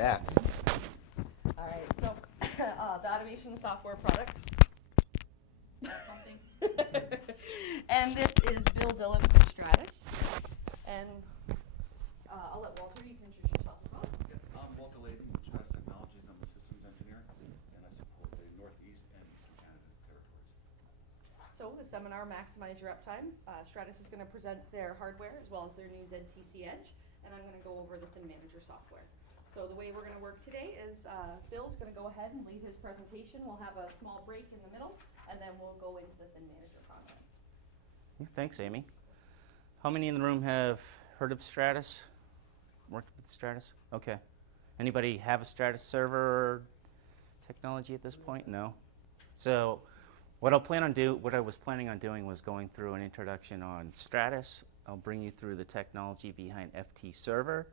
back. All right, so the automation software product. And this is Bill Dillon from Stratus. And I'll let Walter, you can introduce yourself as well. I'm Walter Hladun with Stratus Technologies. I'm a systems engineer, and I support the Northeast and Eastern Canada territories. So the seminar, Maximize Your Uptime. Stratus is going to present their hardware as well as their new ZTC Edge, and I'm going to go over the Thin Manager software. So the way we're going to work today is Bill's going to go ahead and lead his presentation. We'll have a small break in the middle, and then we'll go into the Thin Manager content. Thanks, Amy. How many in the room have heard of Stratus? Worked with Stratus? Okay. Anybody have a Stratus server technology at this point? No. So what I was planning on doing was going through an introduction on Stratus. I'll bring you through the technology behind FT Server,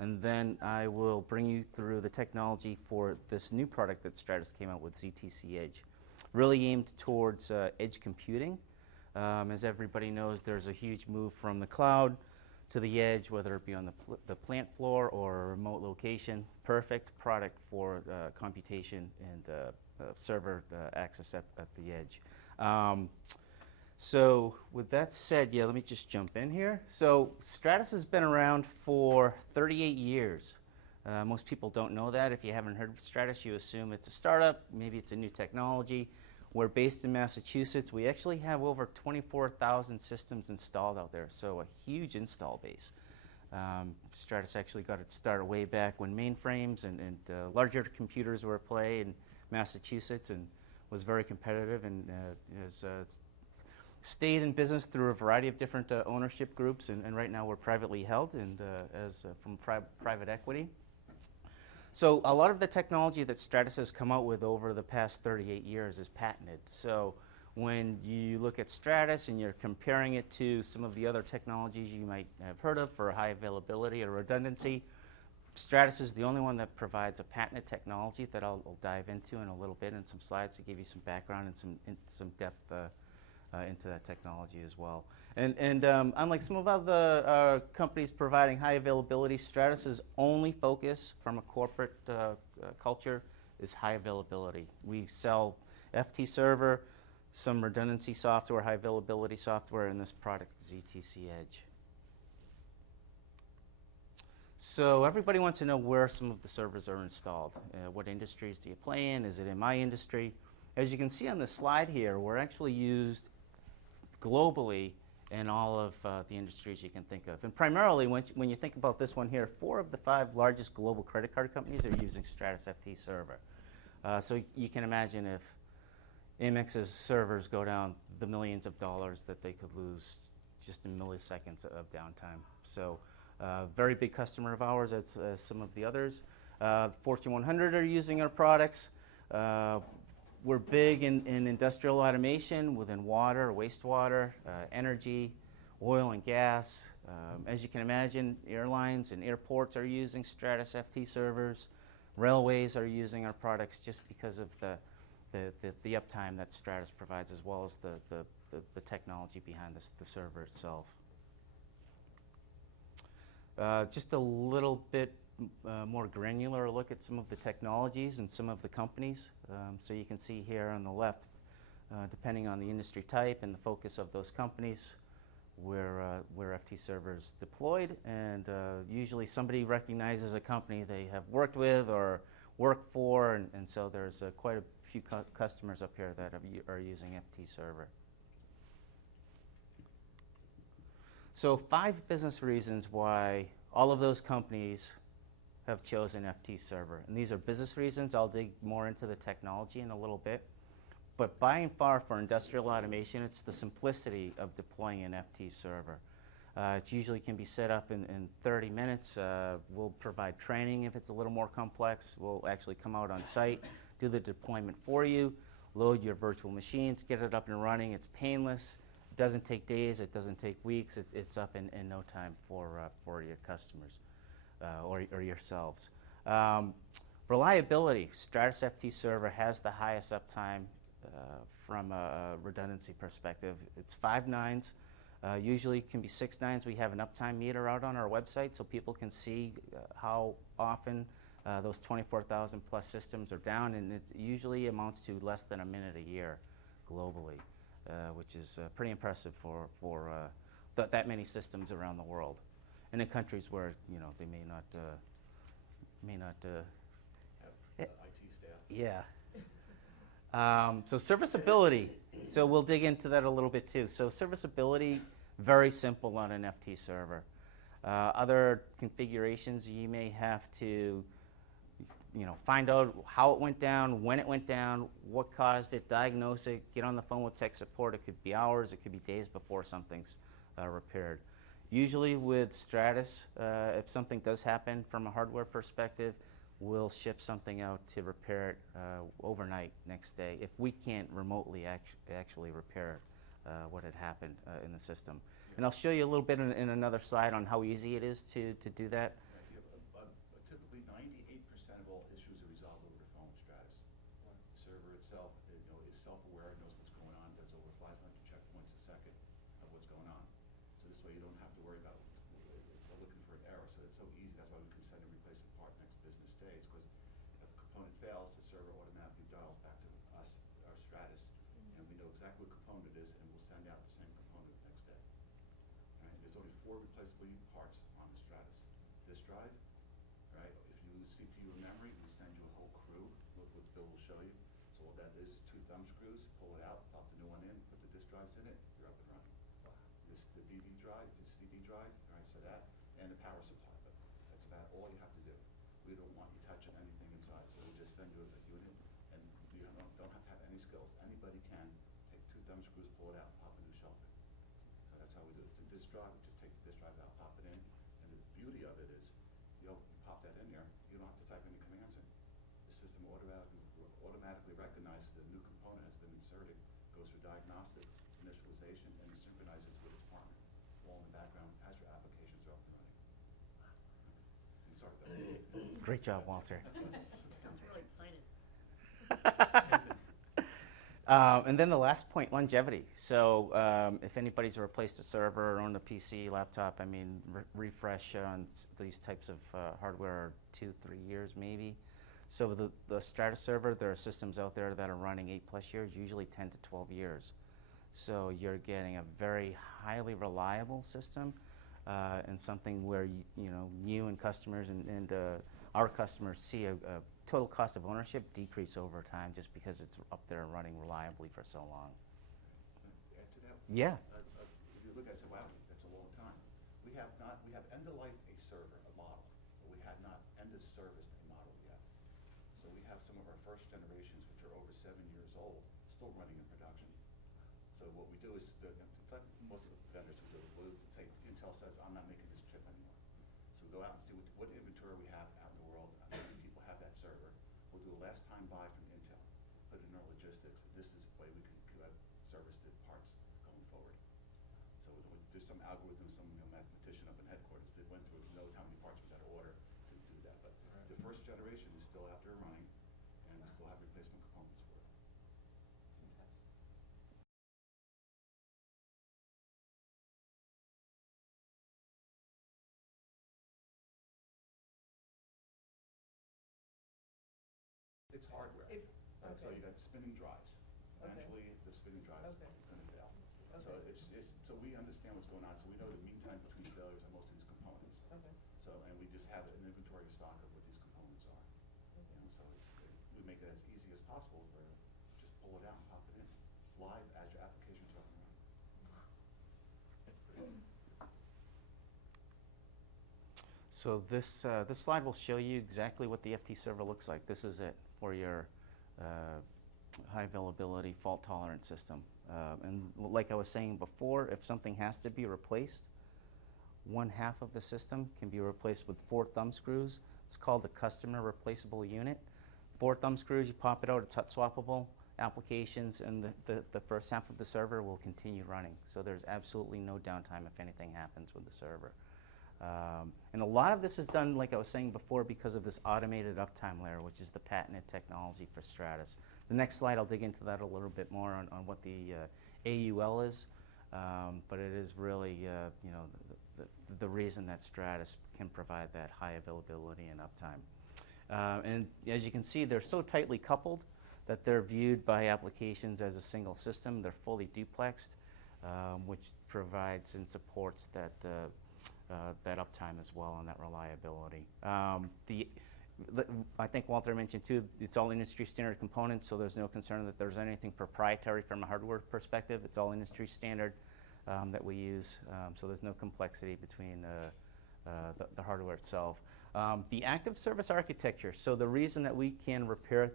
and then I will bring you through the technology for this new product that Stratus came out with, ZTC Edge. Really aimed towards edge computing. As everybody knows, there's a huge move from the cloud to the edge, whether it be on the plant floor or a remote location. Perfect product for computation and server access at the edge. So with that said, yeah, let me just jump in here. So Stratus has been around for 38 years. Most people don't know that. If you haven't heard of Stratus, you assume it's a startup, maybe it's a new technology. We're based in Massachusetts. We actually have over 24,000 systems installed out there, so a huge install base. Stratus actually got its start way back when mainframes and larger computers were at play in Massachusetts, and was very competitive, and has stayed in business through a variety of different ownership groups, and right now we're privately held and from private equity. So a lot of the technology that Stratus has come out with over the past 38 years is patented. So when you look at Stratus and you're comparing it to some of the other technologies you might have heard of for high availability or redundancy, Stratus is the only one that provides a patented technology that I'll dive into in a little bit in some slides to give you some background and some depth into that technology as well. And unlike some of other companies providing high availability, Stratus's only focus from a corporate culture is high availability. We sell FT Server, some redundancy software, high availability software, and this product, ZTC Edge. So everybody wants to know where some of the servers are installed. What industries do you play in? Is it in my industry? As you can see on the slide here, we're actually used globally in all of the industries you can think of. And primarily, when you think about this one here, 4 of the 5 largest global credit card companies are using Stratus FT Server. So you can imagine if Amex's servers go down, the millions of dollars that they could lose just in milliseconds of downtime. So very big customer of ours, as some of the others. Fortune 100 are using our products. We're big in industrial automation within water, wastewater, energy, oil and gas. As you can imagine, airlines and airports are using Stratus FT servers. Railways are using our products just because of the uptime that Stratus provides, as well as the technology behind the server itself. Just a little bit more granular look at some of the technologies and some of the companies. So you can see here on the left, depending on the industry type and the focus of those companies, where FT Server is deployed, and usually somebody recognizes a company they have worked with or worked for, and so there's quite a few customers up here that are using FT Server. So 5 business reasons why all of those companies have chosen FT Server. And these are business reasons. I'll dig more into the technology in a little bit. But by and far for industrial automation, it's the simplicity of deploying an FT Server. It usually can be set up in 30 minutes. We'll provide training if it's a little more complex. We'll actually come out on site, do the deployment for you, load your virtual machines, get it up and running. It's painless. It doesn't take days. It doesn't take weeks. It's up in no time for your customers. Or yourselves. Reliability. Stratus FT Server has the highest uptime from a redundancy perspective. It's 5 nines. Usually it can be 6 nines. We have an uptime meter out on our website so people can see how often Those 24,000 plus systems are down, and it usually amounts to less than a minute a year globally, which is pretty impressive for that many systems around the world, and in countries where they may not. Have IT staff. Yeah. So serviceability. So we'll dig into that a little bit too. So serviceability, very simple on an FT server. Other configurations, you may have to find out how it went down, when it went down, what caused it, diagnose it, get on the phone with tech support. It could be hours, it could be days before something's repaired. Usually with Stratus, if something does happen from a hardware perspective, we'll ship something out to repair it overnight, next day, if we can't remotely actually repair what had happened in the system. And I'll show you a little bit in another slide on how easy it is to do that. Typically, 98% of all issues are resolved over the phone with Stratus. The server itself, is self-aware, knows what's going on. Does over 500 checkpoints a second of what's going on. So this way, you don't have to worry about looking for an error. So it's so easy. That's why we can send a replacement part next business days. Because if a component fails, the server automatically dials back to us, our Stratus, and we know exactly what component it is, and we'll send out the same component next day. Right? There's only 4 replaceable parts on the Stratus disk drive. Right? If you lose CPU or memory, we send you a whole crew, what Bill will show you. So all that is 2 thumb screws, pull it out, pop the new one in, put the disk drives in it, you're up and running. The DV drive, the CD drive, right, so that, and the power supply. But that's about all you have to do. We don't want you touching anything inside, so we just send you a unit, and you don't have to have any skills. Anybody can take 2 thumb screws, pull it out, and pop a new shelf in. So that's how we do it. It's a disk drive, we just take the disk drive out, pop it in, and the beauty of it is, you pop that in there, you don't have to type any commands in. The system automatically recognizes the new component has been inserted, goes through diagnostics, initialization, and synchronizes with its partner, all in the background as your applications are up and running. I'm sorry about that. Great job, Walter. Sounds really exciting. And then the last point, longevity. So if anybody's replaced a server or owned a PC, laptop, I mean, refresh on these types of hardware 2-3 years maybe. So the Stratus server, there are systems out there that are running 8+ years, usually 10 to 12 years. So you're getting a very highly reliable system and something where you and customers and our customers see a total cost of ownership decrease over time just because it's up there running reliably for so long. Add to that? Yeah. If you look at it, say, wow, that's a long time. We have end-of-life a server, a model, but we have not end-of-service a model yet. So we have some of our first generations, which are over 7 years old, still running in production. So what we do is, like most of the vendors will do, we'll say, Intel says, I'm not making this chip anymore. So we go out and see what inventory we have out in the world, how many people have that server. We'll do a last time buy from Intel, put it in our logistics, and this is the way we can service the parts going forward. So there's some algorithm, some mathematician up in headquarters that went through it, knows how many parts we got to order to do that. But the first generation is still out there running, and we still have replacement components for it. It's hardware. So you got spinning drives. Eventually, the spinning drives are going to fail. So so we understand what's going on. So we know the mean time between failures on most of these components. So and we just have an inventory stock of what these components are. So we make it as easy as possible where just pull it out and pop it in live as your applications are up and running. So this slide will show you exactly what the FT server looks like. This is it for your high availability, fault tolerant system. And like I was saying before, if something has to be replaced, 1/2 of the system can be replaced with 4 thumb screws. It's called a customer replaceable unit. 4 thumb screws, you pop it out, it's swappable applications, and the first half of the server will continue running. So there's absolutely no downtime if anything happens with the server. And a lot of this is done, like I was saying before, because of this automated uptime layer, which is the patented technology for Stratus. The next slide, I'll dig into that a little bit more on what the AUL is, but it is really the reason that Stratus can provide that high availability and uptime. And as you can see, they're so tightly coupled that they're viewed by applications as a single system. They're fully duplexed, which provides and supports that uptime as well and that reliability. I think Walter mentioned too, it's all industry standard components, so there's no concern that there's anything proprietary from a hardware perspective. It's all industry standard that we use, so there's no complexity between the hardware itself. The active service architecture, so the reason that we can repair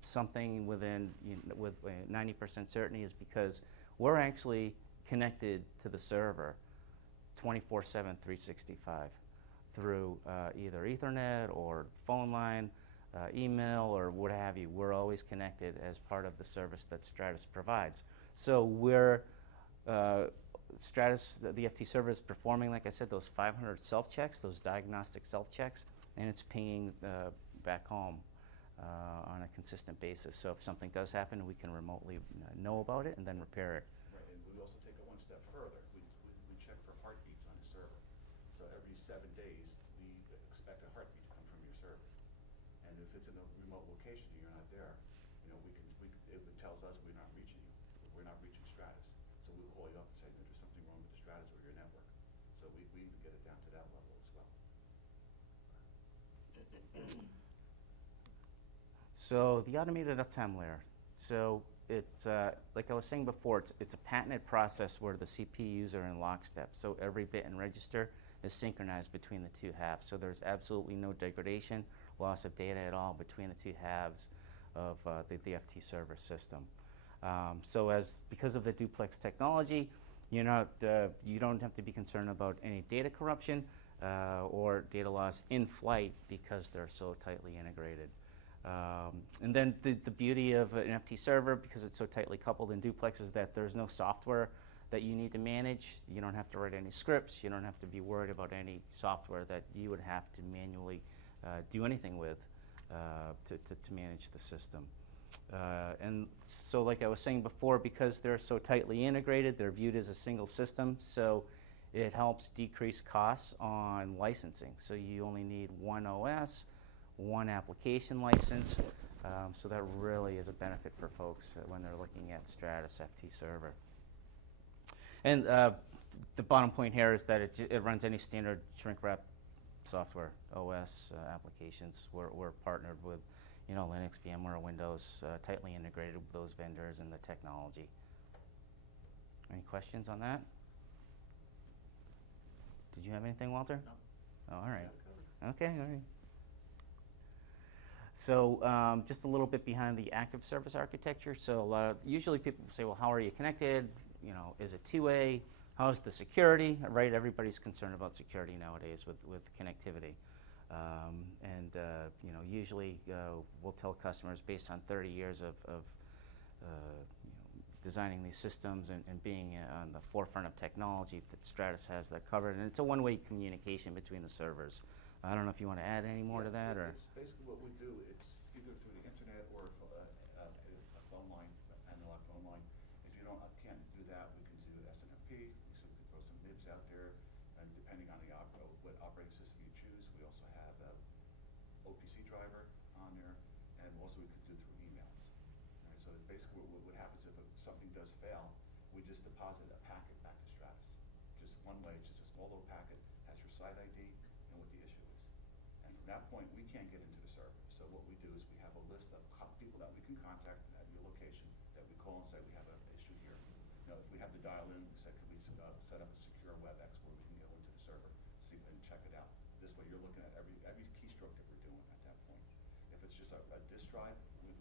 something with 90% certainty is because we're actually connected to the server 24/7, 365 through either Ethernet or phone line, email, or what have you. We're always connected as part of the service that Stratus provides. So we're Stratus, the FT server is performing, like I said, those 500 self-checks, those diagnostic self-checks, and it's pinging back home on a consistent basis. So if something does happen, we can remotely know about it and then repair it. Right, and we also take it one step further. We check for heartbeats on the server. So every 7 days, we expect a heartbeat to come from your server. And if it's in a remote location and you're not there, it tells us we're not reaching you. We're not reaching Stratus. So we'll call you up and say there's something wrong with the Stratus or your network. So we even get it down to that level as well. So the automated uptime layer. So it's like I was saying before, it's a patented process where the CPUs are in lockstep. So every bit and register is synchronized between the two halves. So there's absolutely no degradation, loss of data at all between the two halves of the FT server system. Because of the duplex technology, you don't have to be concerned about any data corruption or data loss in flight because they're so tightly integrated. And then the beauty of an FT server, because it's so tightly coupled in duplex, is that there's no software that you need to manage. You don't have to write any scripts. You don't have to be worried about any software that you would have to manually do anything with to manage the system. And so like I was saying before, because they're so tightly integrated, they're viewed as a single system, so it helps decrease costs on licensing. So you only need one OS, one application license, so that really is a benefit for folks when they're looking at Stratus FT server. And the bottom point here is that it runs any standard shrink wrap software, OS applications. We're partnered with Linux, VMware, Windows, tightly integrated with those vendors and the technology. Any questions on that? Did you have anything, Walter? No. Oh, all right. Okay, all right. So just a little bit behind the active service architecture. So usually people say, well, how are you connected? Is it two-way? How's the security? Right, everybody's concerned about security nowadays with connectivity. Usually we'll tell customers based on 30 years of designing these systems and being on the forefront of technology that Stratus has that covered. And it's a one-way communication between the servers. I don't know if you want to add any more to that, or? It's basically what we do. It's either through the internet or a phone line, analog phone line. If you can't do that, we can do SNMP. So we can throw some nibs out there, and depending on what operating system you choose, we also have a OPC driver on there, and also we can do through emails. Right, so basically, what happens if something does fail, we just deposit a packet back to Stratus. Just one way. It's just a small little packet, has your site ID and what the issue is. And from that point, we can't get into the server. So what we do is we have a list of people that we can contact at your location that we call and say we have an issue here. We have to dial in. We said, can we set up a secure WebEx where we can go into the server, see and check it out. This way, you're looking at every keystroke that we're doing at that point. If it's just a disk drive,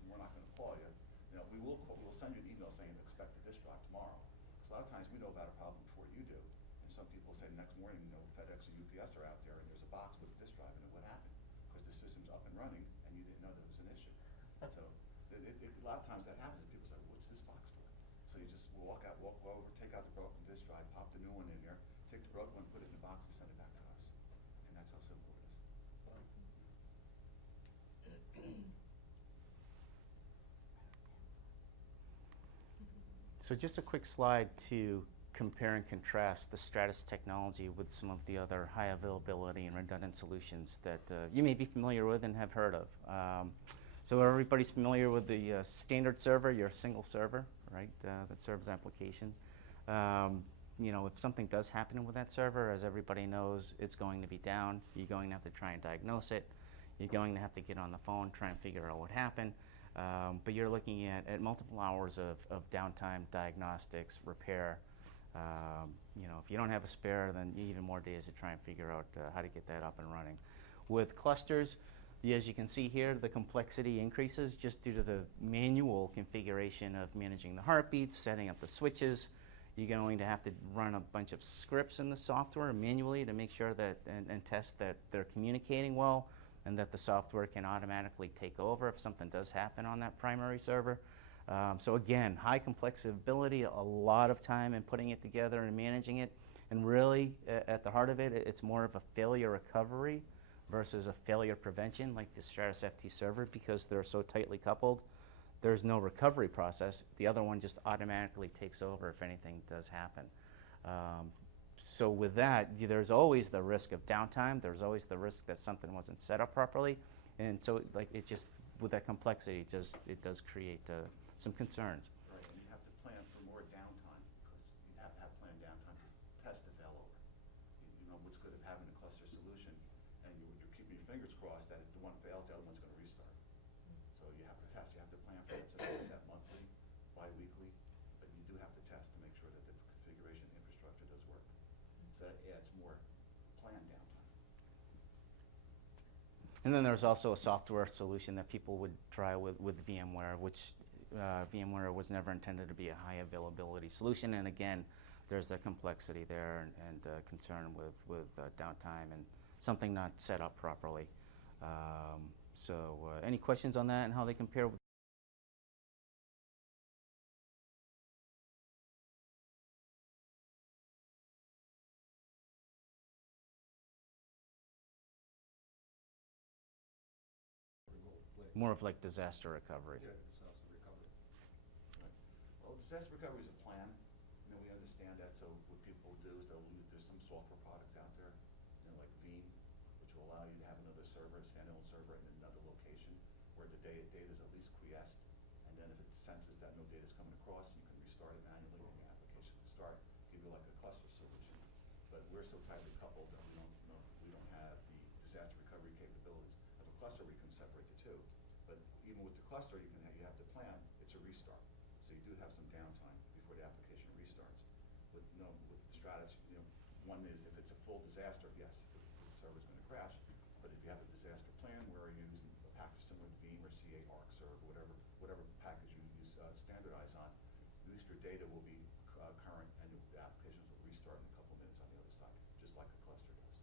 we're not going to call you. We'll send you an email saying expect a disk drive tomorrow. Because a lot of times we know about a problem before you do. And some people say the next morning, FedEx or UPS are out there and there's a box with a disk drive in it. What happened? Because the system's up and running and you didn't know there was an issue. So a lot of times that happens and people say, what's this box for? So you just walk over, take out the broken disk drive, pop the new one in there, take the broken one, put it in the box and send it back to us. And that's how simple it is. So just a quick slide to compare and contrast the Stratus technology with some of the other high availability and redundant solutions that you may be familiar with and have heard of. So everybody's familiar with the standard server, your single server, right, that serves applications. You know, if something does happen with that server, as everybody knows, it's going to be down. You're going to have to try and diagnose it. You're going to have to get on the phone, try and figure out what happened. But you're looking at multiple hours of downtime, diagnostics, repair. You know, if you don't have a spare, then even more days to try and figure out how to get that up and running. With clusters, as you can see here, the complexity increases just due to the manual configuration of managing the heartbeats, setting up the switches. You're going to have to run a bunch of scripts in the software manually to make sure that and test that they're communicating well and that the software can automatically take over if something does happen on that primary server. So again, high complexity, a lot of time in putting it together and managing it. And really, at the heart of it, it's more of a failure recovery versus a failure prevention like the Stratus FT server, because they're so tightly coupled. There's no recovery process. The other one just automatically takes over if anything does happen. So with that, there's always the risk of downtime. There's always the risk that something wasn't set up properly. And so like it just, with that complexity, it does create some concerns. Right, and you have to plan for more downtime, because you have to have planned downtime to test the failover. You know what's good of having a cluster solution, and you're keeping your fingers crossed that if the one fails, the other one's going to restart. So you have to test, you have to plan for it. So is that monthly, bi-weekly? But you do have to test to make sure that the configuration infrastructure does work. So that adds more planned downtime. And then there's also a software solution that people would try with VMware, which VMware was never intended to be a high availability solution. And again, there's the complexity there and concern with downtime and something not set up properly. So any questions on that and how they compare with more of like disaster recovery? Yeah, disaster recovery. Right. Well, disaster recovery is a plan. You know, we understand that. So what people do is there's some software products out there, you know, like Veeam, which will allow you to have another server, a standalone server in another location where the data is at least quiesced. And then if it senses that no data is coming across, you can restart it manually and the application can start. Give you like a cluster solution. But we're so tightly coupled that we don't have the disaster recovery capabilities. Of a cluster, we can separate the two. But even with the cluster, you have to plan, it's a restart. So you do have some downtime before the application restarts. With the Stratus, you know, one is if it's a full disaster, yes, the server's going to crash. But if you have a disaster plan where you're using a package similar to Veeam or CA Arc Serve, whatever package you use standardize on, at least your data will be current and the applications will restart in a couple minutes on the other side, just like a cluster does.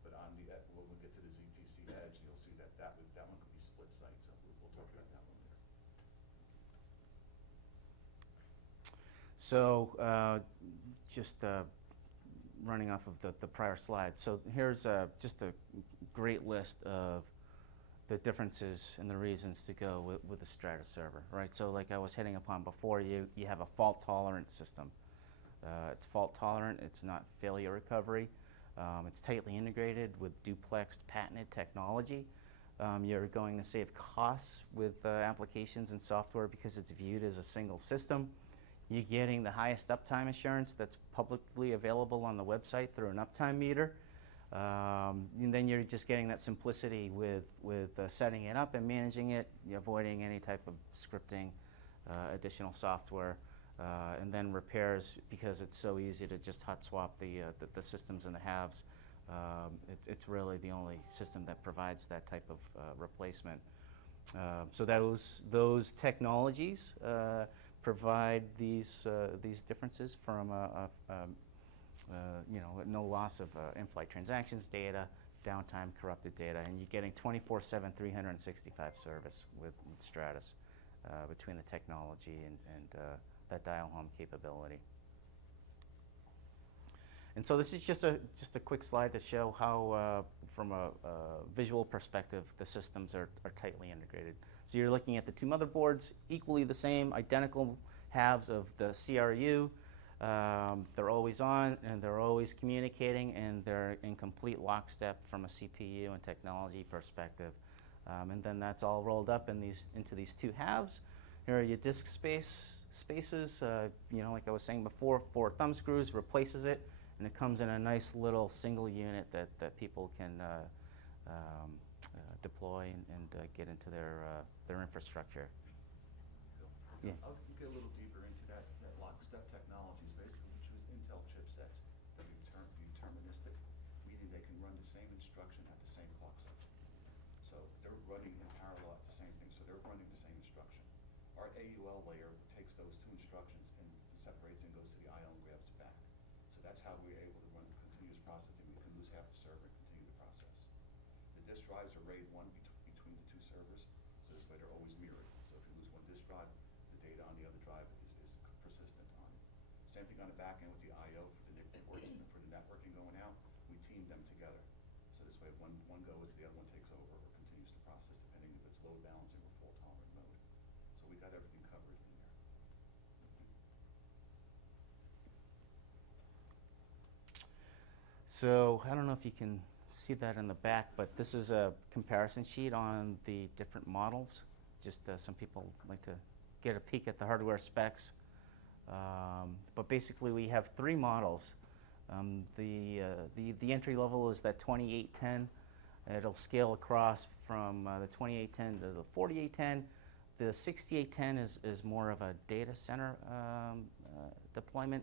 But on when we get to the ZTC Edge, you'll see that one could be split site, so we'll talk about that one later. So just running off of the prior slide. So here's just a great list of the differences and the reasons to go with the Stratus server, right? So like I was hitting upon before, you have a fault-tolerant system. It's fault-tolerant, it's not failure recovery. It's tightly integrated with duplexed patented technology. You're going to save costs with applications and software because it's viewed as a single system. You're getting the highest uptime assurance that's publicly available on the website through an uptime meter. And then you're just getting that simplicity with setting it up and managing it, avoiding any type of scripting, additional software, and then repairs because it's so easy to just hot swap the systems and the halves. It's really the only system that provides that type of replacement. So those technologies provide these differences from no loss of in-flight transactions data, downtime, corrupted data, and you're getting 24/7, 365 service with Stratus between the technology and that dial home capability. And so this is just a quick slide to show how, from a visual perspective, the systems are tightly integrated. So you're looking at the two motherboards, equally the same, identical halves of the CRU. They're always on, and they're always communicating, and they're in complete lockstep from a CPU and technology perspective. And then that's all rolled up into these two halves. Here are your disk spaces. Like I was saying before, 4 thumb screws replaces it, and it comes in a nice little single unit that people can deploy and get into their infrastructure. Yeah. I'll get a little deeper into that lockstep technologies, basically, which was Intel chipsets that are deterministic, meaning they can run the same instruction at the same clock cycle. So they're running in parallel at the same thing, so they're running the same instruction. Our AUL layer takes those 2 instructions and separates and goes to the IO and grabs it back. So that's how we're able to run continuous processing. We can lose half the server and continue the process. The disk drives are RAID 1 between the 2 servers, so this way they're always mirrored. So if you lose one disk drive, the data on the other drive is persistent on it. Same thing on the back end with the I/O for the NIC ports and for the networking going out. We team them together. So this way, one goes, the other one takes over or continues to process, depending if it's load balancing or fault tolerant mode. So we got everything covered in there. So I don't know if you can see that in the back, but this is a comparison sheet on the different models. Just some people like to get a peek at the hardware specs. But basically we have 3 models. The entry level is that 2810. It'll scale across from the 2810 to the 4810. The 6810 is more of a data center deployment.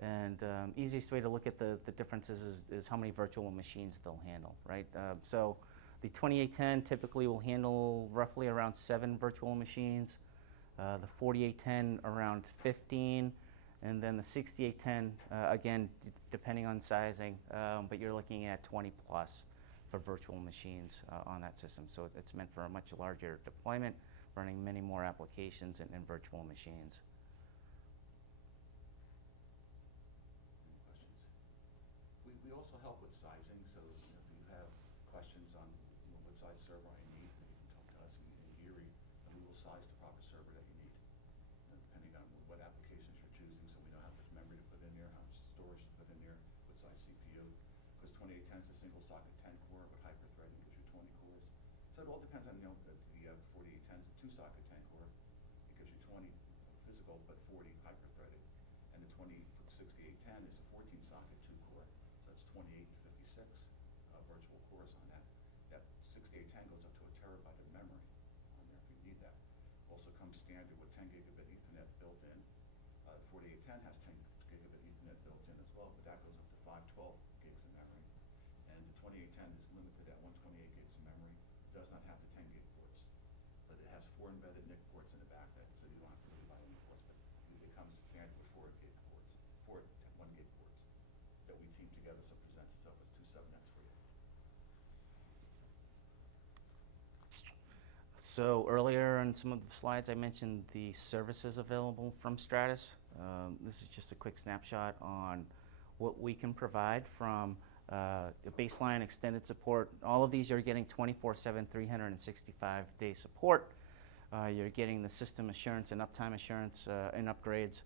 And easiest way to look at the differences is how many virtual machines they'll handle, right? So the 2810 typically will handle roughly around 7 virtual machines. The 4810 around 15, and then the 6810 again depending on sizing, but you're looking at 20 plus for virtual machines on that system. So it's meant for a much larger deployment, running many more applications in virtual machines. We also help with sizing, so if you have questions on what size server I need, you can talk to us in Gerrie, and we will size the proper server that you need, depending on what applications you're choosing, so we know how much memory to put in there, how much storage to put in there, what size CPU, because 2810 is a single socket 10 core, but hyper-threading gives you 20 cores. So it all depends on, the 4810 is a 2 socket 10 core, it gives you 20 physical, but 40 hyper-threaded, and the 6810 is a 14 socket 2 core. That's 28 to 56 virtual cores on that. That 6810 goes up to a terabyte of memory on there if you need that. Also comes standard with 10 gigabit Ethernet built in. 4810 has 10 gigabit Ethernet built in as well, but that goes up to 512 gigs of memory. And the 2810 is limited at 128 gigs of memory. It does not have the 10 gig ports, but it has 4 embedded NIC ports in the back that, so you don't have to really buy any ports, but it comes standard with 4 gig ports, 1 gig ports that we team together, so it presents itself as 2 subnets for you. So earlier in some of the slides I mentioned the services available from Stratus. This is just a quick snapshot on what we can provide from baseline extended support. All of these you're getting 24/7, 365-day support. You're getting the system assurance and uptime assurance and upgrades.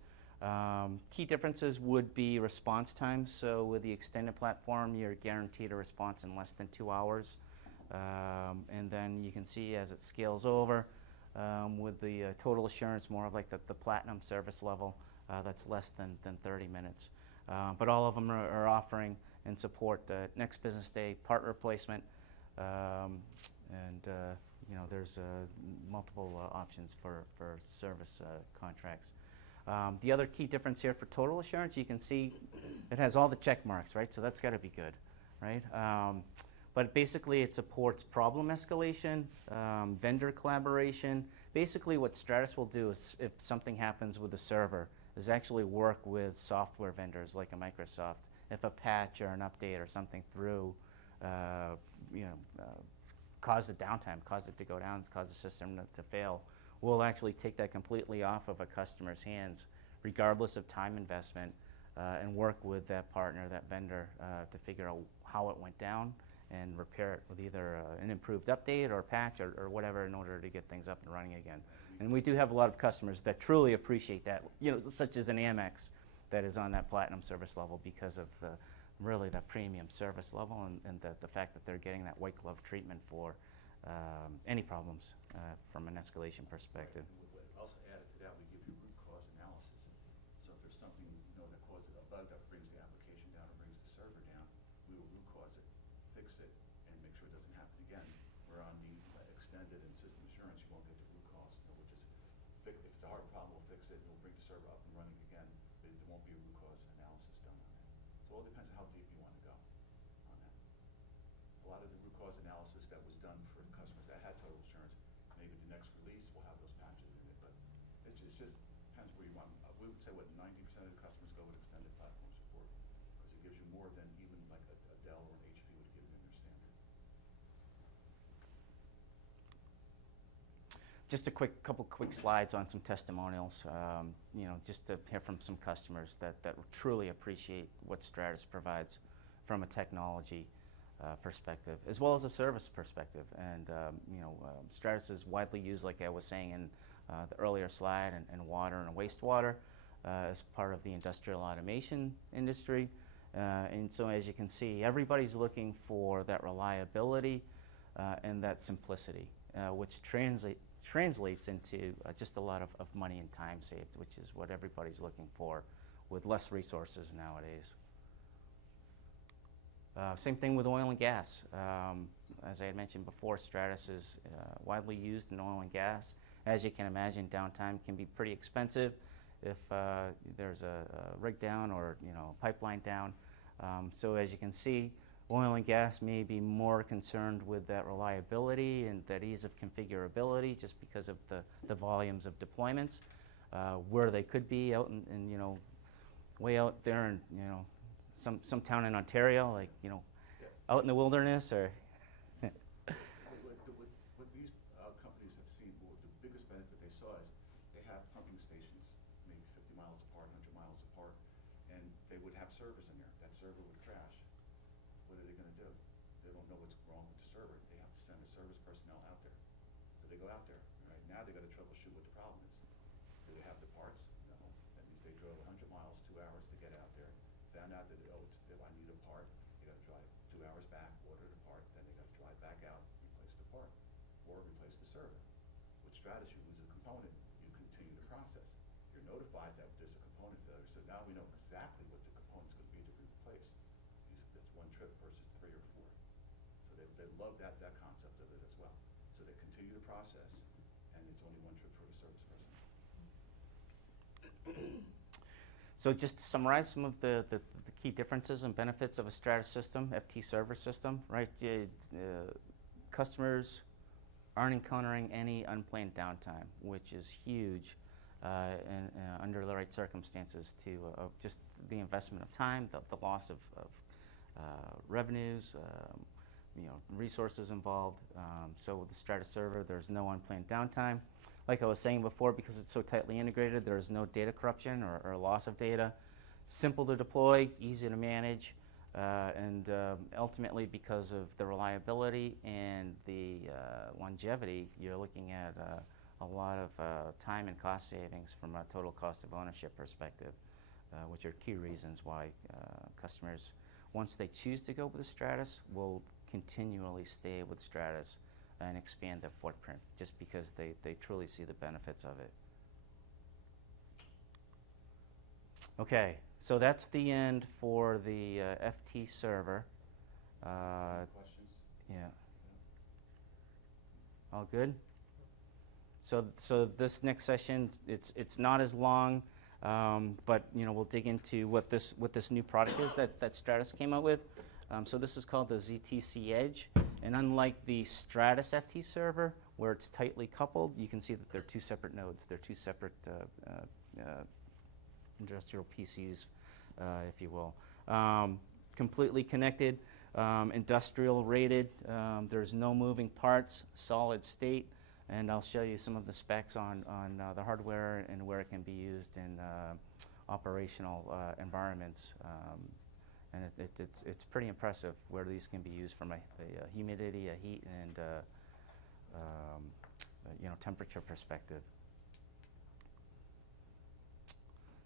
Key differences would be response time. So with the extended platform, you're guaranteed a response in less than 2 hours. And then you can see as it scales over, with the total assurance, more of like the platinum service level, that's less than 30 minutes. But all of them are offering and support next business day part replacement, and there's multiple options for service contracts. The other key difference here for total assurance, you can see it has all the check marks, right? So that's got to be good, right? But basically it supports problem escalation, vendor collaboration. Basically what Stratus will do is, if something happens with the server, is actually work with software vendors like a Microsoft. If a patch or an update or something through, caused a downtime, caused it to go down, caused the system to fail, we'll actually take that completely off of a customer's hands, regardless of time investment, and work with that partner, that vendor, to figure out how it went down and repair it with either an improved update or patch or whatever in order to get things up and running again. And we do have a lot of customers that truly appreciate that, such as an Amex. that is on that platinum service level because of the really the premium service level and the fact that they're getting that white glove treatment for any problems from an escalation perspective. Right. And also added to that, we give you root cause analysis. So if there's something that causes a bug that brings the application down or brings the server down, we will root cause it, fix it, and make sure it doesn't happen again. Where on the extended and system assurance, you won't get the root cause. We'll just if it's a hard problem, we'll fix it, and we'll bring the server up and running again. But there won't be a root cause analysis done on that. So it all depends on how deep you want to go on that. A lot of the root cause analysis that was done for the customers that had total assurance, maybe the next release will have those patches in it, but it's just depends where you want. We would say 90% of the customers go with extended platform support because it gives you more than even like a Dell or an HP would give you in their standard. Just a couple quick slides on some testimonials, just to hear from some customers that truly appreciate what Stratus provides from a technology perspective, as well as a service perspective. And Stratus is widely used, like I was saying in the earlier slide, in water and wastewater as part of the industrial automation industry. And so as you can see, everybody's looking for that reliability and that simplicity, which translates into just a lot of money and time saved, which is what everybody's looking for with less resources nowadays. Same thing with oil and gas. As I had mentioned before, Stratus is widely used in oil and gas. As you can imagine, downtime can be pretty expensive if there's a rig down or a pipeline down. So as you can see, oil and gas may be more concerned with that reliability and that ease of configurability just because of the volumes of deployments, where they could be out in way out there in some town in Ontario, like out in the wilderness, or What these companies have seen, the biggest benefit they saw is they have pumping stations maybe 50 miles apart, 100 miles apart, and they would have servers in there. That server would crash. What are they going to do? They don't know what's wrong with the server. They have to send their service personnel out there. So they go out there. Right now they got to troubleshoot what the problem is. Do they have the parts? No. That means they drove 100 miles, 2 hours to get out there. Found out that I need a part. They got to drive 2 hours back, order the part, then they got to drive back out, replace the part, or replace the server. With Stratus, you lose a component, you continue the process. You're notified that there's a component failure, so now we know exactly what the component's going to be to be replaced. That's one trip versus 3 or 4. So they love that concept of it as well. So they continue the process, and it's only one trip for the service person. So just to summarize some of the key differences and benefits of a Stratus system, FT server system, right? Customers aren't encountering any unplanned downtime, which is huge under the right circumstances to just the investment of time, the loss of revenues, resources involved. So with the Stratus server, there's no unplanned downtime. Like I was saying before, because it's so tightly integrated, there's no data corruption or loss of data. Simple to deploy, easy to manage, and ultimately because of the reliability and the longevity, you're looking at a lot of time and cost savings from a total cost of ownership perspective, which are key reasons why customers, once they choose to go with the Stratus, will continually stay with Stratus and expand their footprint just because they truly see the benefits of it. Okay, so that's the end for the FT server. Questions? Yeah. All good? So this next session, it's not as long, but we'll dig into what this new product is that Stratus came out with. So this is called the ZTC Edge, and unlike the Stratus FT server, where it's tightly coupled, you can see that they're two separate nodes. They're two separate industrial PCs, if you will. Completely connected, industrial rated. There's no moving parts, solid state, and I'll show you some of the specs on the hardware and where it can be used in operational environments. And it's pretty impressive where these can be used from a humidity, a heat, and temperature perspective.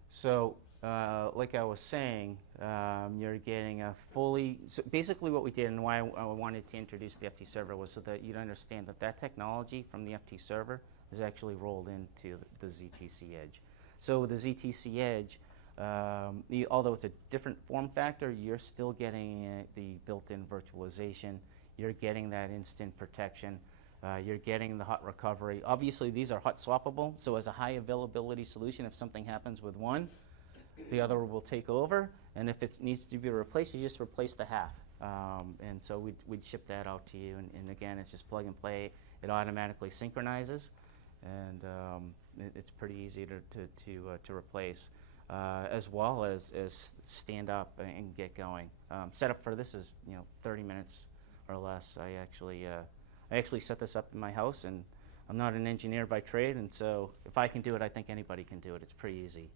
So like I was saying, you're getting a fully, so basically what we did and why I wanted to introduce the FT server was so that you'd understand that that technology from the FT server is actually rolled into the ZTC Edge. So with the ZTC Edge, although it's a different form factor, you're still getting the built-in virtualization, you're getting that instant protection, you're getting the hot recovery. Obviously these are hot swappable, so as a high availability solution, if something happens with one, the other will take over, and if it needs to be replaced, you just replace the half. And so we'd ship that out to you, and again, it's just plug and play. It automatically synchronizes, and it's pretty easy to replace, as well as stand up and get going. Setup for this is 30 minutes or less. I actually set this up in my house, and I'm not an engineer by trade, and so if I can do it, I think anybody can do it. It's pretty easy.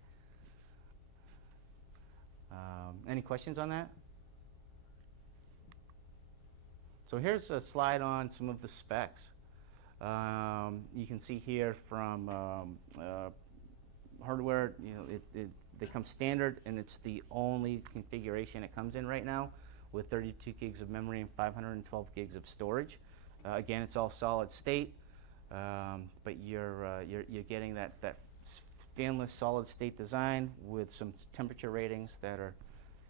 Any questions on that? So here's a slide on some of the specs. You can see here from hardware, they come standard, and it's the only configuration it comes in right now, with 32 gigs of memory and 512 gigs of storage. Again, it's all solid state, but you're getting that fanless solid state design with some temperature ratings that are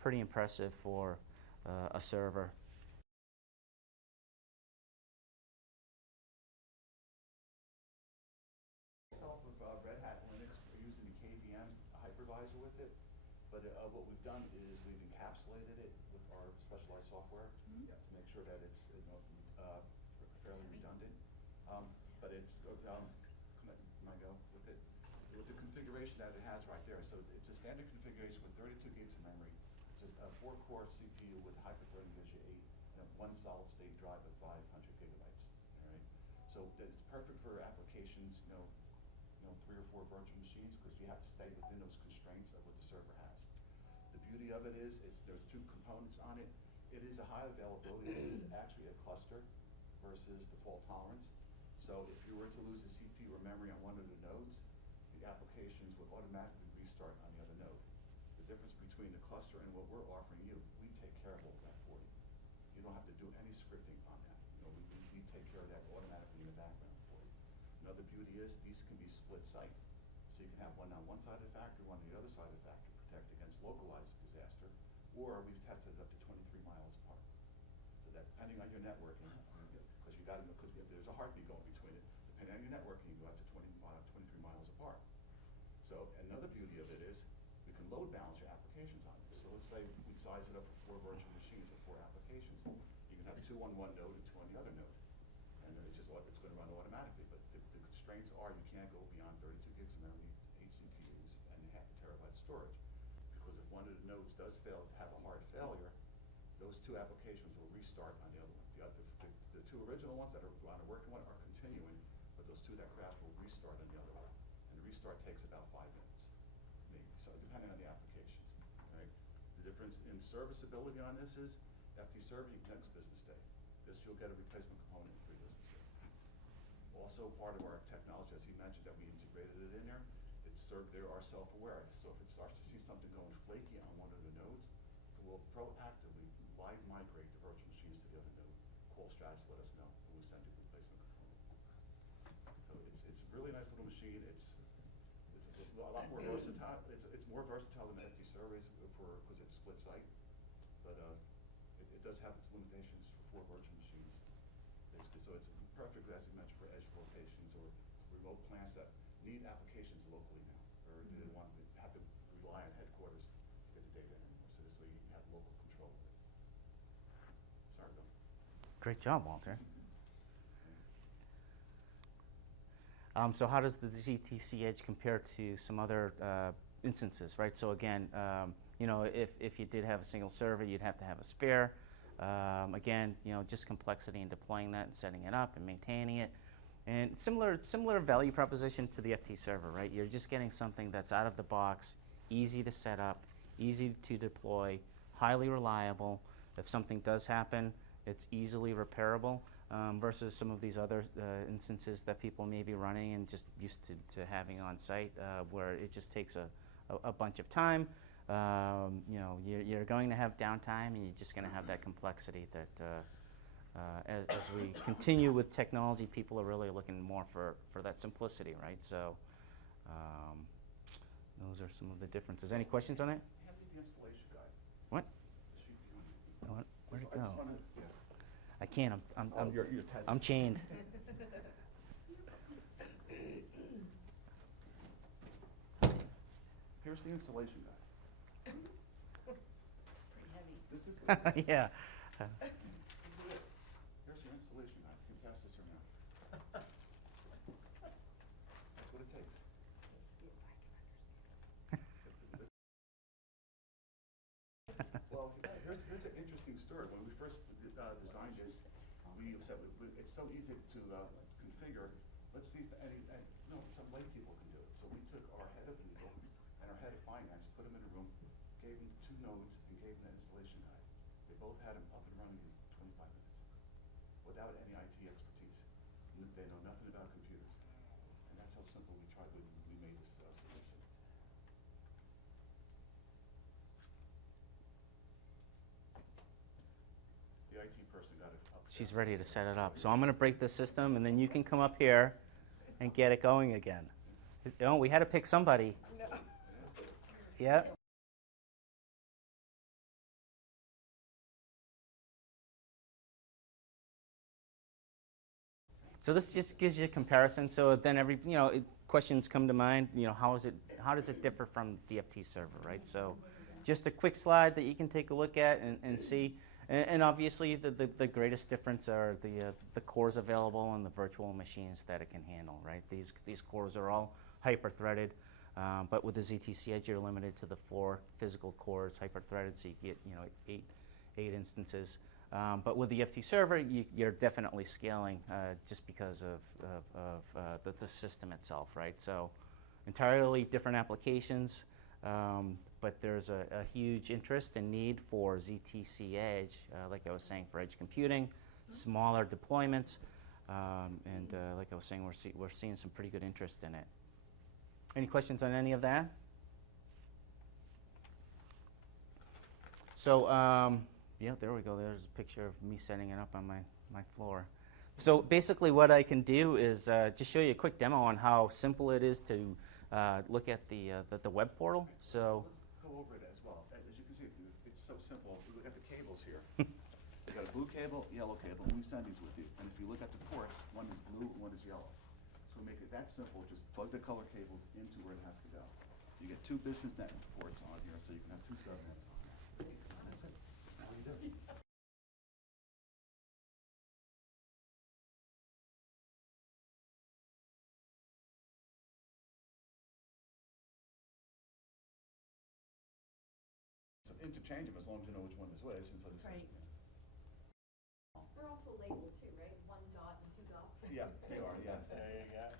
pretty impressive for a server. Off of Red Hat Linux, we're using the KVM hypervisor with it, but what we've done is we've encapsulated it with our specialized software to make sure that it's fairly redundant. But it's can I go with it? With the configuration that it has right there, so it's a standard configuration with 32 gigs of memory. It's a 4-core CPU with hyper-threading Vision 8 and one solid-state drive of 500 gigabytes. All right, so it's perfect for applications, 3 or 4 virtual machines, because you have to stay within those constraints of what the server has. The beauty of it is, there's 2 components on it. It is a high availability. It is actually a cluster versus the fault tolerance. So if you were to lose the CPU or memory on one of the nodes, the applications would automatically restart on the other node. The difference between the cluster and what we're offering you, we take care of all of that for you. You don't have to do any scripting on that. We take care of that automatically in the background for you. Another beauty is these can be split site. So you can have one on one side of the factory, one on the other side of the factory, protect against localized disaster, or we've tested it up to 23 miles apart. So that depending on your networking, because there's a heartbeat going between it, depending on your networking, you go up to 23 miles apart. So another beauty of it is we can load balance your applications on it. So let's say we size it up for 4 virtual machines or 4 applications. You can have 2 on one node and 2 on the other node. And it's going to run automatically, but the constraints are you can't go beyond 32 gigs of memory, 8 CPUs, and half a terabyte storage. Because if one of the nodes does have a hard failure, those 2 applications will restart on the other one. The 2 original ones that are on the working one are continuing, but those 2 that crash will restart on the other one. And the restart takes about 5 minutes, maybe, so depending on the applications. Right? The difference in serviceability on this is FT server, you can next business day. This you'll get a replacement component in 3 business days. Also part of our technology, as you mentioned, that we integrated it in there, they are self-aware. So if it starts to see something going flaky on one of the nodes, it will proactively live migrate the virtual machines to the other node. Call Stratus, let us know, and we'll send you the replacement component. So it's a really nice little machine. It's a lot more versatile. It's more versatile than FT servers because it's split site, but it does have its limitations for 4 virtual machines. So it's perfect, as you mentioned, for edge locations or remote plants that need applications locally now, or they don't want to have to rely on headquarters to get the data in anymore. So this way you have local control of it. Sorry, Bill. Great job, Walter. So how does the ZTC Edge compare to some other instances, right? So again, if you did have a single server, you'd have to have a spare. Again, just complexity in deploying that and setting it up and maintaining it. And similar value proposition to the FT server, right? You're just getting something that's out of the box, easy to set up, easy to deploy, highly reliable. If something does happen, it's easily repairable, versus some of these other instances that people may be running and just used to having on site, where it just takes a bunch of time. you know, you're going to have downtime, and you're just going to have that complexity that as we continue with technology, people are really looking more for that simplicity, right? So those are some of the differences. Any questions on that? Hand me the installation guide. What? The sheet you want. Where'd it I just go? wanna, yeah. I can't. You're tight. I'm chained. Here's the installation guide. Pretty heavy. This is, Yeah. this is it. Here's your installation guide. You can pass this around. That's what it takes. Well, here's an interesting story. When we first designed this, we said it's so easy to configure. Let's see if some lay people can do it. So we took our head of legal and our head of finance, put them in a room, gave them 2 nodes, and gave them an installation guide. They both had them up and running in 25 minutes without any IT expertise. They know nothing about computers. And that's how simple we made this solution. The IT person got it up. She's ready to set it up. So I'm going to break the system, and then you can come up here and get it going again. You know, we had to pick somebody. Yeah. So this just gives you a comparison. So then questions come to mind. You know, how does it differ from DFT server, right? So just a quick slide that you can take a look at and see. And obviously, the greatest difference are the cores available and the virtual machines that it can handle, right? These cores are all hyper-threaded, but with the ZTC Edge, you're limited to the 4 physical cores, hyper-threaded, so you get 8 instances. But with the FT server, you're definitely scaling just because of the system itself, right? So entirely different applications. But there's a huge interest and need for ZTC Edge, like I was saying, for edge computing, smaller deployments, and like I was saying, we're seeing some pretty good interest in it. Any questions on any of that? So, yeah, there we go. There's a picture of me setting it up on my floor. So basically what I can do is just show you a quick demo on how simple it is to look at the web portal. So. Let's go over it as well. As you can see, it's so simple. If you look at the cables here, you got a blue cable, yellow cable, and we send these with you. And if you look at the ports, one is blue, one is yellow. So we make it that simple. Just plug the color cables into where it has to go. You get 2 business net ports on here, so you can have 2 subnets on there. That's it. How you do it. Interchangeable as long as you know which one is which. And so this Right. They're also labeled too, right? 1 dot and 2 dots. Yeah, they are, yeah. There you go.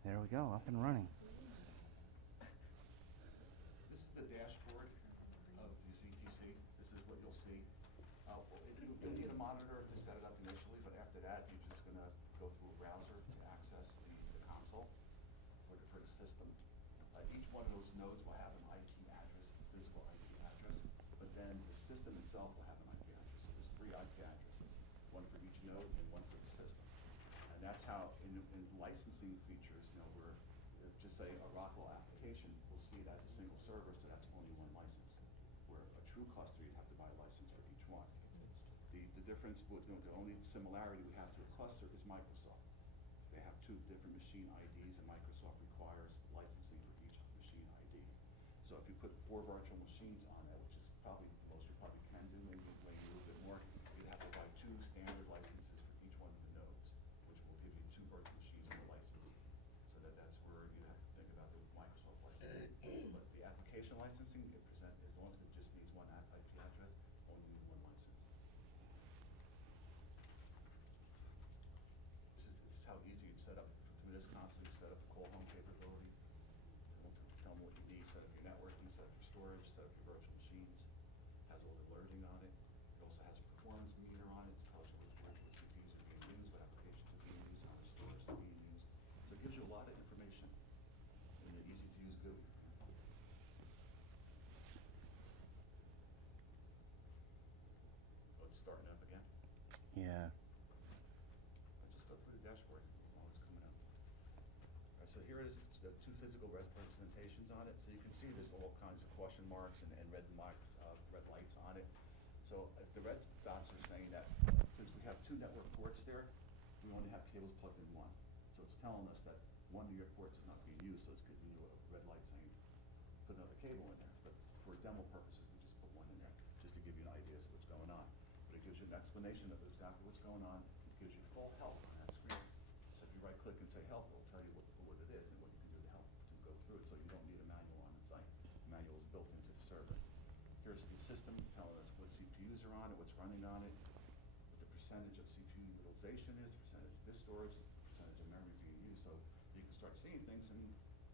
There we go, up and running. This is the dashboard of the ZTC. This is what you'll see. You'll need a monitor to set it up initially, but after that, you're just going to go through a browser to access the console for the system. Each one of those nodes will have an IP address, a physical IP address, but then the system itself will have an IP address. So there's 3 IP addresses, one for each node and one for the system. And that's how, in licensing features, where just say a Rockwell application, we'll see it as a single server, so that's only 1 license. Where a true cluster, you'd have to buy a license for each one. The difference, the only similarity we have to a cluster is Microsoft. They have 2 different machine IDs, and Microsoft requires licensing for each machine ID. So if you put 4 virtual machines on that, which is probably the most you probably can do, maybe a little bit more, you'd have to buy 2 standard licenses for each one of the nodes, which will give you 2 virtual machines per license. So that's where you have to think about the Microsoft licensing. But the application licensing, as long as it just needs 1 IP address, only need 1 license. This is how easy it's set up. Through this console, you set up the call home capability. Tell them what you need, set up your networking, set up your storage, set up your virtual machines. Has all the alerting on it. It also has a performance meter on it. Tells you what CPUs are starting up again. Yeah. I'll just go through the dashboard while it's coming up. All right, so here is the two physical representations on it. So you can see there's all kinds of caution marks and red lights on it. So the red dots are saying that since we have two network ports there, we only have cables plugged in one. So it's telling us that one of your ports is not being used, so it's giving you a red light saying put another cable in there. But for demo purposes, we just put one in there, just to give you an idea of what's going on. But it gives you an explanation of exactly what's going on. It gives you full help on that screen. So if you right click and say help, it'll tell you what it is and what you can do to help to go through it. So you don't need a manual on the site. The manual is built into the server. Here's the system telling us what CPUs are on it, what's running on it, what the percentage of CPU utilization is, percentage of disk storage, percentage of memory being used. So you can start seeing things and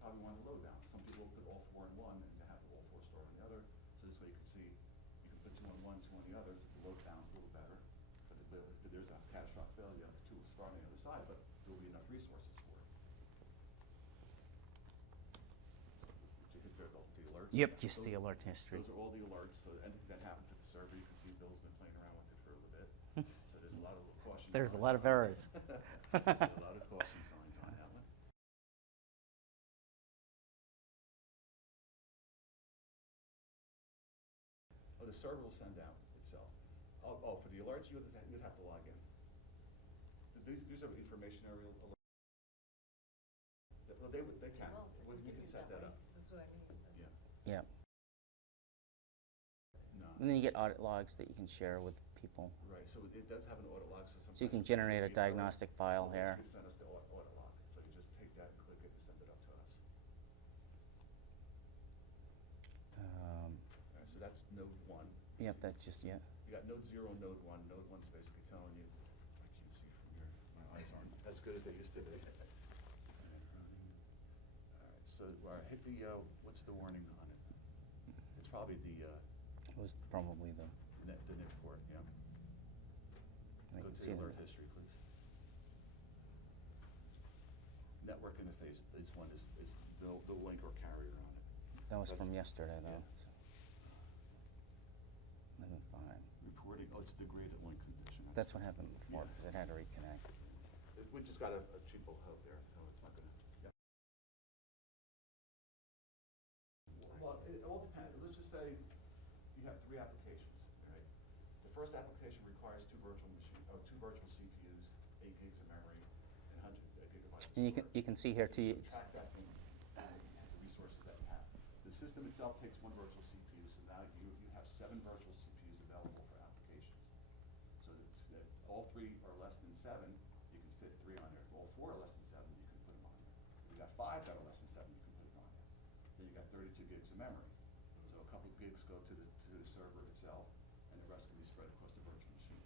how you want to load balance. Some people put all four in one and they have all four stored on the other. So this way you can see, you can put two on one, two on the other, so the load balance a little better. But if there's a catastrophic failure, the two will start on the other side, but there will be enough resources for it. So, you can the alerts. Yep, just the alert history. Those are all the alerts, so anything that happened to the server, you can see Bill's been playing around with it for a little bit. So there's a lot of caution. There's a lot of errors. There's a lot of caution signs on that one. Oh, the server will send out itself. Oh, for the alerts, you'd have to log in. So these are informationary alerts. Well, they can. Well, We do can it set that way. up. That's what I mean. Yeah. Yeah. No. And then you get audit logs that you can share with people. Right, so it does have an audit log, so sometimes. So you can it's generate a gonna be error. diagnostic file Well, here. it's gonna send us the audit log, so you just take that and click it and send it up to us. All right, so that's node one. Yep, that's just, yeah. You got node 0 and node 1. Node 1 is basically telling you, I can't see from here, my eyes aren't as good as they used to be. All right, so hit the, what's the warning on it? It's probably the It was probably the, NIC port, yeah. I Go can to see the the, alert history, please. Network interface is one, is the link or carrier on it. that was from yesterday though. Yeah. So. 11.5. Reporting, oh, it's degraded link condition. That's what happened before, Yeah. because it had to reconnect. We just got a cheap little hub there, so it's not gonna. Yeah. Well, it all depends. Let's just say you have 3 applications, right? The first application requires two virtual CPUs, 8 gigs of memory, and 100 gigabytes of And storage. you can see here too, it's, Subtract that from the resources that you have. The system itself takes one virtual CPU, so now you have 7 virtual CPUs available for applications. So that all 3 are less than 7, you can fit 3 on there. If all 4 are less than 7, you can put them on there. If you got 5 that are less than 7, you can put them on there. Then you got 32 gigs of memory. So a couple of gigs go to the server itself, and the rest can be spread across the virtual machines.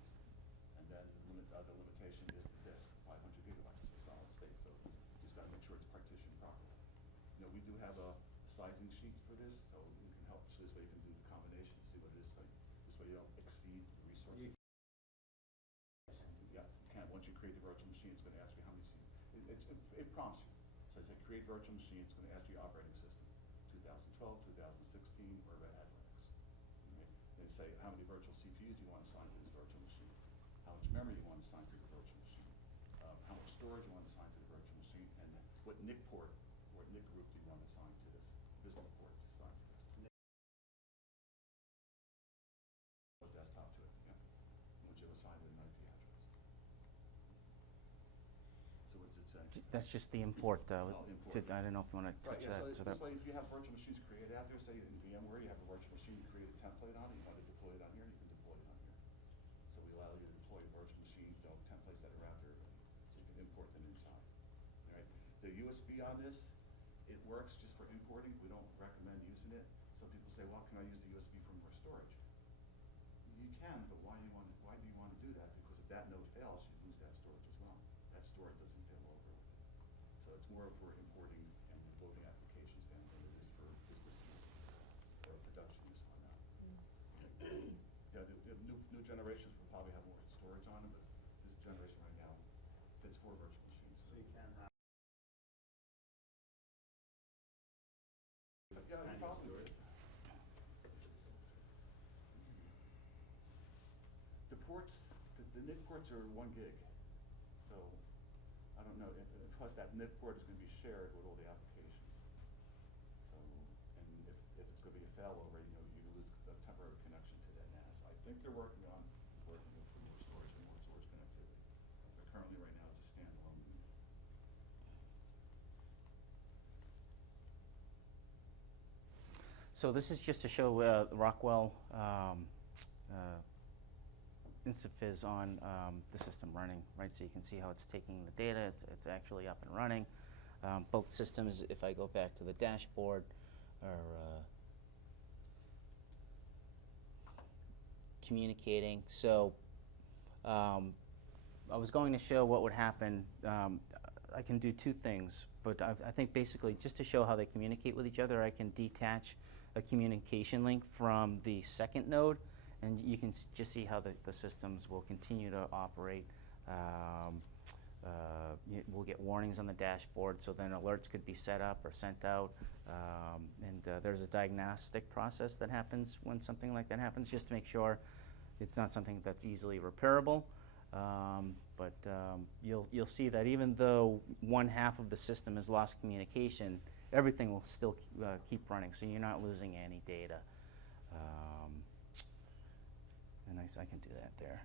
And then the limitation is the disk, 500 gigabytes, a solid state. So you just got to make sure it's partitioned properly. You know, we do have a sizing sheet for this, so we can help. So this way you can do the combination, see what it is. So this way you don't exceed the resources. Yeah, you can't. Once you create the virtual machine, it's going to ask you how many it prompts you. So it says create virtual machine, it's going to ask you operating system, 2012, 2016, or Red Hat Linux. Okay? Then say how many virtual CPUs you want to assign to this virtual machine, how much memory you want to assign to the virtual machine, how much storage you want to assign to the virtual machine, and what NIC port or NIC group do you want to assign to this business port to assign to this. Desktop to it, yeah. Once you have assigned an IP address. So what does it say? that's just the import, Oh, import. I don't know if you want to Right, touch yeah, that. so that this way, if you have virtual machines created out there, say in VMware, you have a virtual machine, you create a template on it, you want to deploy it on here, you can deploy it on here. So we allow you to deploy virtual machines, templates that are out there, so you can import them inside. All right, the USB on this, it works just for importing. We don't recommend using it. Some people say, well, can I use the USB for more storage? You can, but why do you want to do that? Because if that node fails, you lose that storage as well. That storage doesn't fail over with it. So it's more for importing and loading applications than it is for business use or production use on that. Yeah, the new generations will probably have more storage on them, but this generation right now fits 4 virtual machines. So you can have. Yeah, you probably would. To ports, the NIC ports are 1 gig. So I don't know, plus that NIC port is going to be shared with all the applications. So, and if it's going to be a failover, you know, you lose a temporary connection to that NAS. I think they're working with more storage connectivity. But currently, right now, it's a standalone unit. So this is just to show Rockwell Instant Fizz on the system running, right? So you can see how it's taking the data, it's actually up and running. Both systems, if I go back to the dashboard, are communicating. So I was going to show what would happen. I can do 2 things, but I think basically just to show how they communicate with each other, I can detach a communication link from the second node, and you can just see how the systems will continue to operate. We'll get warnings on the dashboard, so then alerts could be set up or sent out. There's a diagnostic process that happens when something like that happens, just to make sure it's not something that's easily repairable. You'll see that even though 1/2 of the system has lost communication, everything will still keep running, so you're not losing any data. And I can do that there.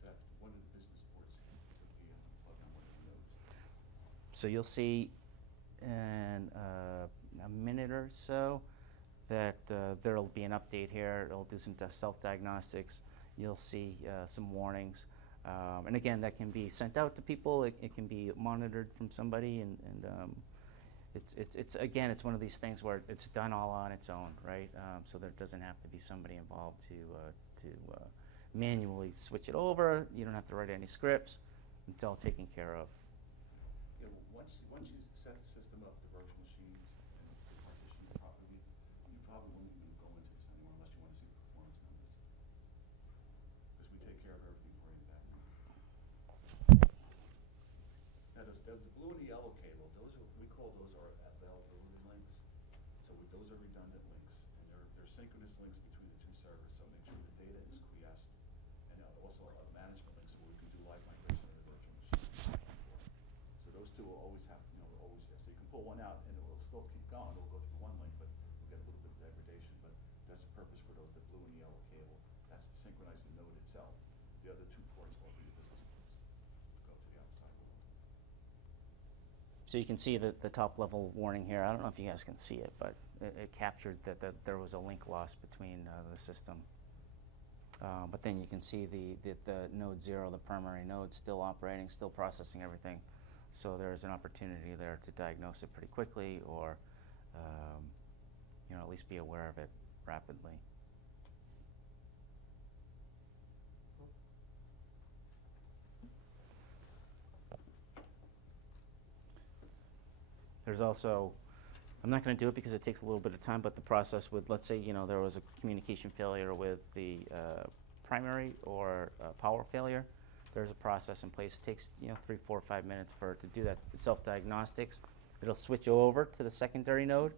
So that's one of the business ports typically plug on one of the nodes. So you'll see in a minute or so that there'll be an update here. It'll do some self-diagnostics. You'll see some warnings. And again, that can be sent out to people. It can be monitored from somebody, and it's one of these things where it's done all on its own, right? So there doesn't have to be somebody involved to manually switch it over. You don't have to write any scripts. It's all taken care of. Yeah, once you set the system up, the virtual machines, and the partition properly, you probably won't even go into this anymore unless you want to see the performance numbers. Because we take care of everything for you in the background. Now, the blue and the yellow cable, we call those our availability links. So those are redundant links, and they're synchronous links between the 2 servers. So make sure the data is quiesced, and also a management link so we can do live migration of the virtual machine. So those 2 will always have, always there. So you can pull one out, and it will still keep going. It will go through one link, but we'll get a little bit of degradation. But that's the purpose for the blue and yellow cable. That's to synchronize the node itself. The other 2 ports will be the business ports. Go to the outside world. So you can see the top level warning here. I don't know if you guys can see it, but it captured that there was a link loss between the system. But then you can see the node 0, the primary node, still operating, still processing everything. So there's an opportunity there to diagnose it pretty quickly, or at least be aware of it rapidly. There's also, I'm not going to do it because it takes a little bit of time, but the process with, let's say, there was a communication failure with the primary or power failure. There's a process in place. It takes 3, 4, 5 minutes for it to do that self-diagnostics. It'll switch over to the secondary node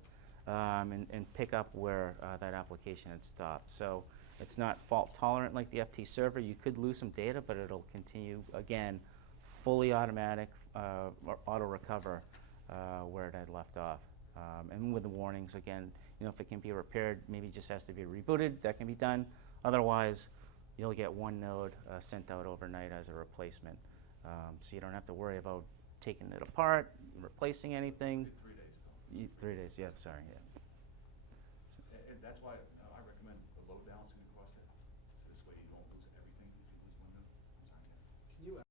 and pick up where that application had stopped. So it's not fault tolerant like the FT server. You could lose some data, but it'll continue, again, fully automatic, or auto-recover where it had left off. And with the warnings, again, if it can be repaired, maybe it just has to be rebooted. That can be done. Otherwise, you'll get one node sent out overnight as a replacement. So you don't have to worry about taking it apart, replacing anything. 3 days. 3 days, yeah, sorry, yeah. And that's why I recommend a load balancing across it. So this way you don't lose everything if you lose one node. I'm sorry, yes. Can you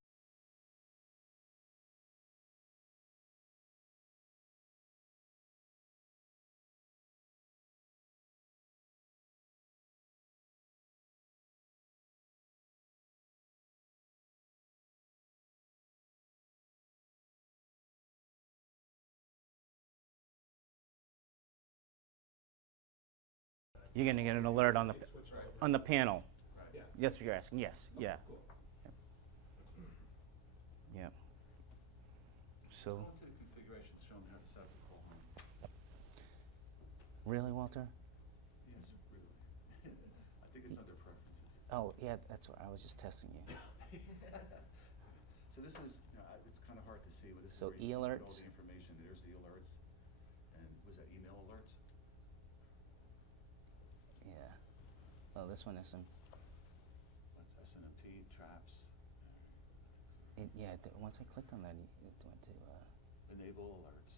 You're going to get an alert on the panel. Right. Yeah. That's what you're asking. Yes. Yeah. Cool. Yeah. So. Go into the configuration showing how to set up the call home. Really, Walter? Yes, really. I think it's under preferences. Oh, yeah, that's what, I was just testing you. So this is, it's kind of hard to see, but this is So where you put all e-alerts. the information. There's the alerts, and was that email alerts? Yeah. Oh, this one is some, That's SNMP, traps, yeah, once I clicked on that, it went to, enable alerts,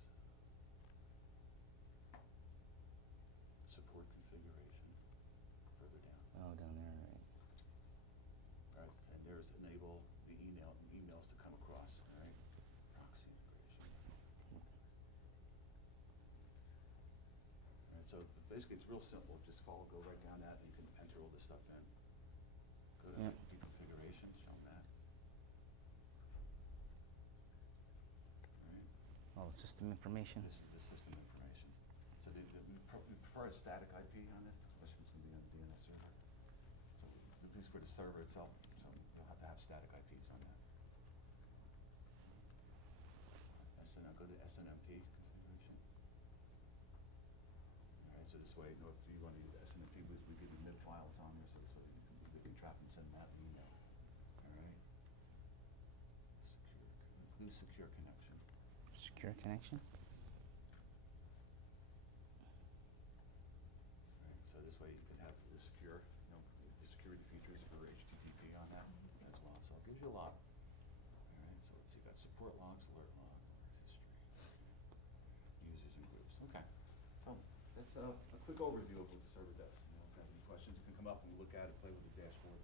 support configuration, further down. oh, down there, right. Right, and there's enable the emails to come across, all right? Proxy integration. All right, so basically it's real simple. Just go right down that and you can enter all this stuff in. Go to Yep. configuration, show them that. All right, Oh, system information. this is the system information. So we prefer a static IP on this, especially if it's going to be on the DNS server. So at least for the server itself, so you'll have to have static IPs on that. Go to SNMP configuration. All right, so this way, if you want to use SNMP, we give you mid files on there, so this way we can trap and send them out an email. All right. Include secure connection. Secure connection? Right, so this way you can have the secure, the security features for HTTP on that as well. So it gives you a lot. All right, so let's see, got support logs, alert log, history, users and groups. Okay, so that's a quick overview of what the server does. If you have any questions, you can come up and look at it, play with the dashboard.